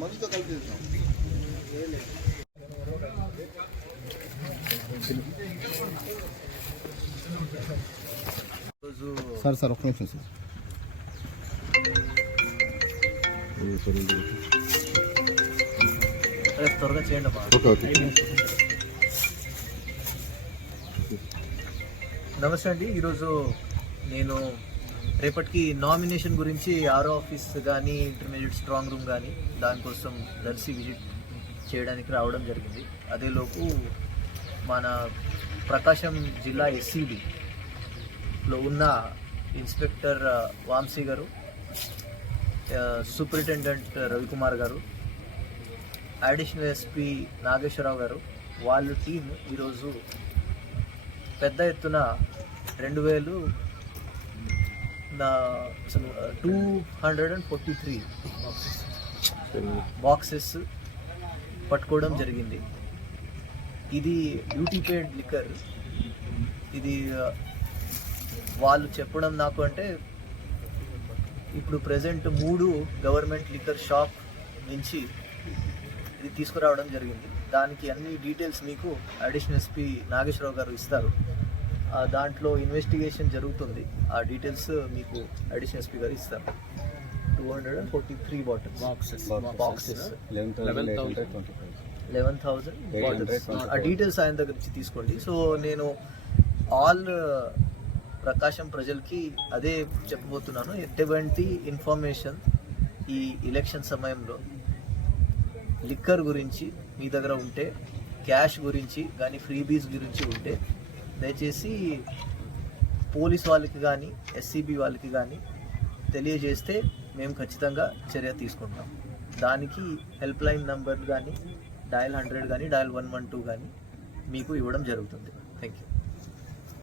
మందుతో కలిపి sir sir ఒక్క నిమిషం సార్. త్వరగా చేయండి ఓకే ఓకే నమస్తే అండి. ఈరోజు నేను రేపటికి నామినేషన్ గురించి ఆరో ఆఫీస్ కానీ ఇంటర్మీడియట్ స్ట్రాంగ్ రూమ్ కానీ దానికోసం దర్శి విజిట్ చేయడానికి రావడం జరిగింది. అదేలోపు మన ప్రకాశం జిల్లా ఎస్సీబీలో ఉన్న ఇన్స్పెక్టర్ వాంశీ వాంసీ గారు సూపరింటెండెంట్ రవికుమార్ గారు అడిషనల్ ఎస్పీ నాగేశ్వరరావు గారు వాళ్ళ టీం ఈరోజు పెద్ద ఎత్తున రెండు వేలు నా అసలు two hundred and forty three boxes పట్టుకోవడం జరిగింది. ఇది డ్యూటీ పేడ్ లిక్కర్ ఇది వాళ్ళు చెప్పడం నాకు అంటే ఇప్పుడు ప్రజెంట్ మూడు గవర్నమెంట్ లిక్కర్ షాప్ నుంచి ఇది తీసుకురావడం జరిగింది. దానికి అన్ని డీటెయిల్స్ మీకు అడిషనల్ ఎస్పీ నాగేశ్వరరావు గారు ఇస్తారు. ఆ దాంట్లో ఇన్వెస్టిగేషన్ జరుగుతుంది. ఆ డీటెయిల్స్ మీకు అడిషనల్ ఎస్పీ గారు ఇస్తారు. Two hundred and forty three bottles boxes boxes eleven thousand bottles ఆ డీటెయిల్స్ ఆయన దగ్గర నుంచి తీసుకోండి. సో నేను ఆల్ ప్రకాశం ప్రజలకి అదే చెప్పబోతున్నాను. ఎటువంటి ఇన్ఫర్మేషన్ ఈ ఎలక్షన్ సమయంలో లిక్కర్ గురించి మీ దగ్గర ఉంటే క్యాష్ గురించి కానీ ఫ్రీబీస్ గురించి ఉంటే దయచేసి పోలీస్ వాళ్ళకి కానీ ఎస్సీబీ వాళ్ళకి కానీ తెలియజేస్తే మేము ఖచ్చితంగా చర్య తీసుకుంటాం. దానికి హెల్ప్ లైన్ నంబర్ కానీ డయల్ హండ్రెడ్ కానీ డయల్ వన్ వన్ టూ కానీ మీకు ఇవ్వడం జరుగుతుంది. Thank you